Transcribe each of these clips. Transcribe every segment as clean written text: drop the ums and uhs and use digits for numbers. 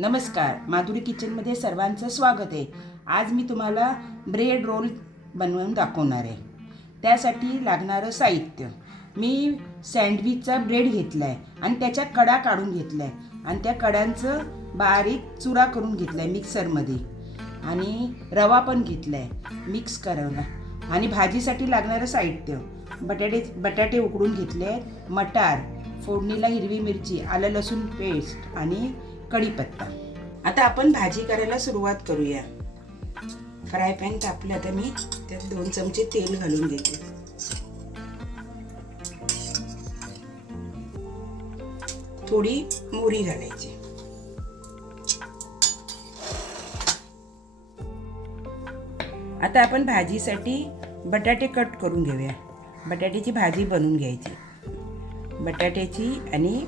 नमस्कार, माधुरी किचनमध्ये सर्वांचं स्वागत आहे. आज मी तुम्हाला ब्रेड रोल बनवून दाखवणार आहे. त्यासाठी लागणारं साहित्य, मी सँडविचचा ब्रेड घेतला आहे आणि त्याच्या कडा काढून घेतल्या आहे आणि त्या कड्यांचं बारीक चुरा करून घेतला आहे मिक्सरमध्ये आणि रवा पण घेतला आहे मिक्स करायला. आणि भाजीसाठी लागणारं साहित्य, बटाटे उकडून घेतले आहेत, मटार, फोडणीला हिरवी मिरची, आलं लसूण पेस्ट आणि कढीपत्ता. आता आपण भाजी करायला सुरुवात करूया. फ्राय पॅन तापलं. आता मी त्यात 2 चमचे तेल घालून घेते. थोडी मोहरी घालायची. आता आपण भाजीसाठी बटाटे कट करून घेऊया. बटाट्याची भाजी बनवून घ्यायची. बटाट्याची आणि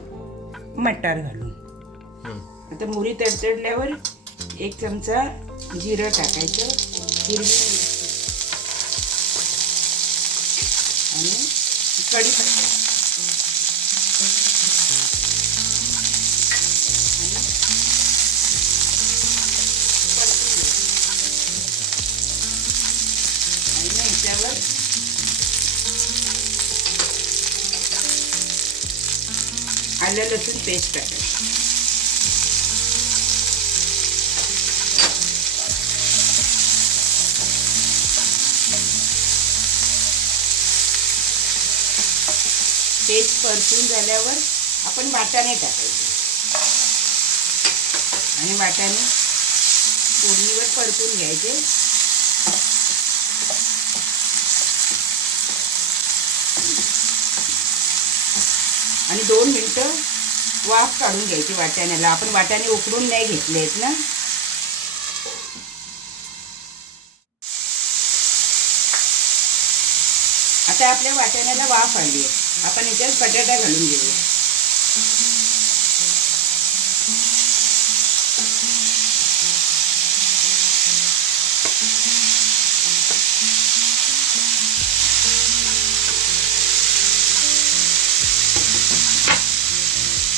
मटार घालून. आता मोहरी तडतडल्यावर 1 चमचा जिरं टाकायचं, हिरवी मिरची आणि कढीपत्ता आणि ह्याच्यावर आलं लसूण पेस्ट टाकायचं. पेस्ट परतून झाल्यावर आपण वाटाणे टाकायचे आणि वाटाणे फोडणीवर परतून घ्यायचे. आणि 2 मिनिटं वाफ काढून घ्यायची वाटाण्याला. आपण वाटाणे उकडून नाही घेतले आहेत ना. आता आपल्या वाटाण्याला वाफ आली आहे. आपण याच्यात बटाटा घालून घेऊया.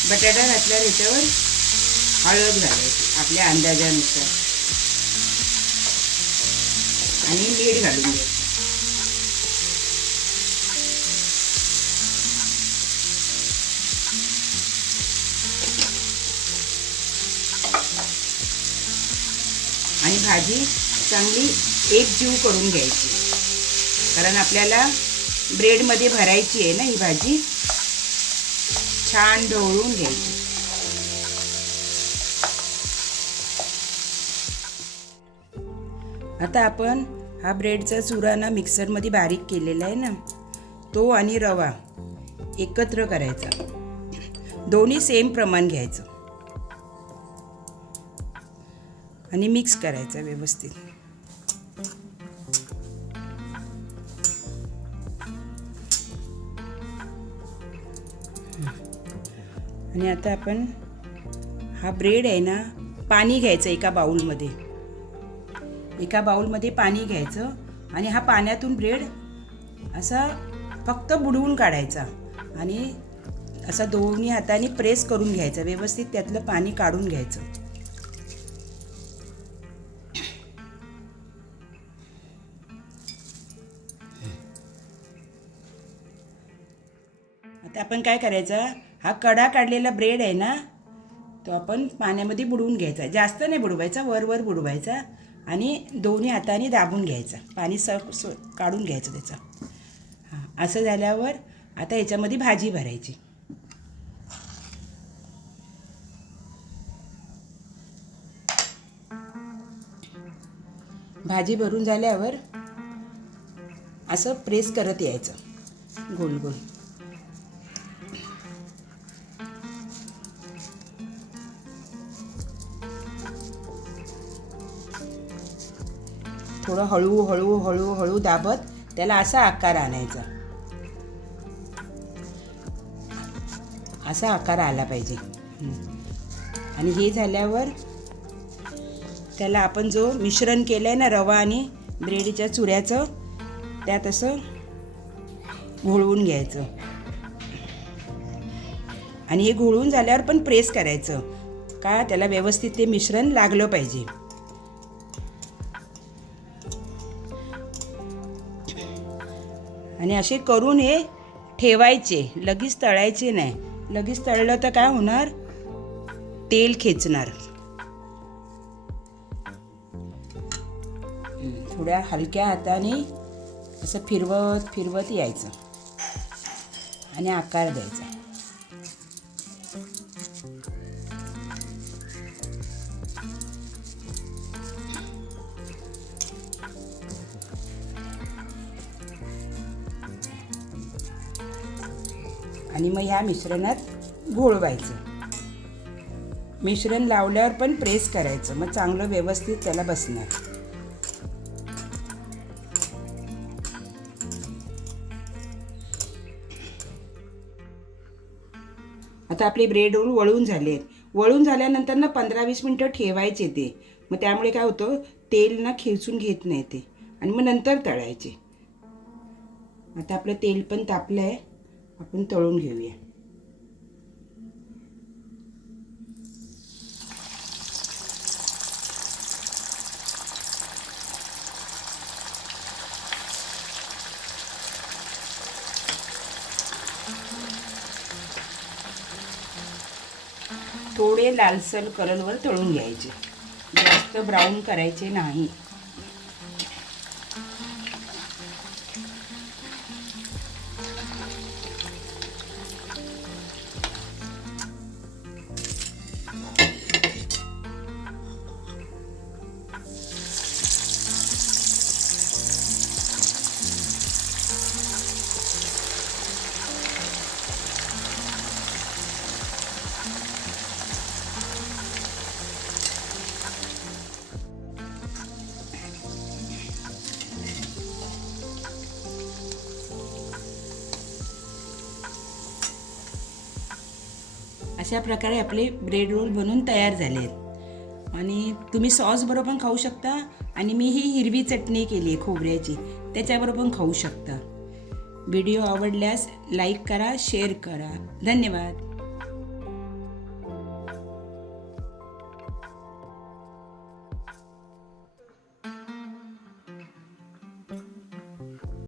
बटाटा घातल्यावर याच्यावर हळद घालायची आपल्या अंदाजानुसार आणि मीठ घालून घ्यायचं. आणि भाजी चांगली एकजीव करून घ्यायची, कारण आपल्याला ब्रेडमध्ये भरायची आहे ना ही भाजी. छान ढवळून घ्यायची. आता आपण हा ब्रेडचा चुरा ना मिक्सरमध्ये बारीक केलेला आहे ना, तो आणि रवा एकत्र करायचा. दोन्ही सेम प्रमाण घ्यायचं आणि मिक्स करायचं व्यवस्थित. आणि आता आपण हा ब्रेड आहे ना, पाणी घ्यायचं एका बाउलमध्ये पाणी घ्यायचं आणि हा पाण्यातून ब्रेड असा फक्त बुडवून काढायचा आणि असा दोन्ही हाताने प्रेस करून घ्यायचा व्यवस्थित, त्यातलं पाणी काढून घ्यायचं. आता आपण काय करायचं, हा कडा काढलेला ब्रेड आहे ना, तो आपण पाण्यामध्ये बुडवून घ्यायचा. जास्त नाही बुडवायचा, वर बुडवायचा आणि दोन्ही हाताने दाबून घ्यायचा. पाणी काढून घ्यायचं त्याचं. असं झाल्यावर आता याच्यामध्ये भाजी भरायची. भाजी भरून झाल्यावर असं प्रेस करत यायचं गोल गोल. थोडं हळू दाबत त्याला असा आकार आणायचा. असा आकार आला पाहिजे. आणि हे झाल्यावर त्याला आपण जो मिश्रण केलं आहे ना रवा आणि ब्रेडच्या चुऱ्याचं, त्यात असं घोळवून घ्यायचं. आणि हे घोळून झाल्यावर पण प्रेस करायचं, का त्याला व्यवस्थित ते मिश्रण लागलं पाहिजे. आणि असे करून हे ठेवायचे, लगेच तळायचे नाही. लगेच तळलं तर काय होणार, तेल खेचणार. थोड्या हलक्या हाताने असं फिरवत फिरवत यायचं आणि आकार द्यायचा. आणि मग ह्या मिश्रणात घोळवायचं. मिश्रण लावल्यावर पण प्रेस करायचं, मग चांगलं व्यवस्थित त्याला बसणार. आता आपले ब्रेड रोल वळून झाले. वळून झाल्यानंतर ना 15-20 मिनटं ठेवायचे ते. मग त्यामुळे काय होतं, तेल ना खेचून घेत नाही ते, आणि मग नंतर तळायचे. आता आपलं तेल पण तापलं आहे, आपण तळून घेऊया. थोडे लालसर कलरवर तळून घ्यायचे, जास्त ब्राऊन करायचे नाही. अशा प्रकारे आपले ब्रेड रोल बनवून तयार झाले आहेत. आणि तुम्ही सॉसबरोबर पण खाऊ शकता, आणि मी ही हिरवी चटणी केली आहे खोबऱ्याची, त्याच्याबरोबर पण खाऊ शकता. व्हिडिओ आवडल्यास लाईक करा, शेअर करा. धन्यवाद.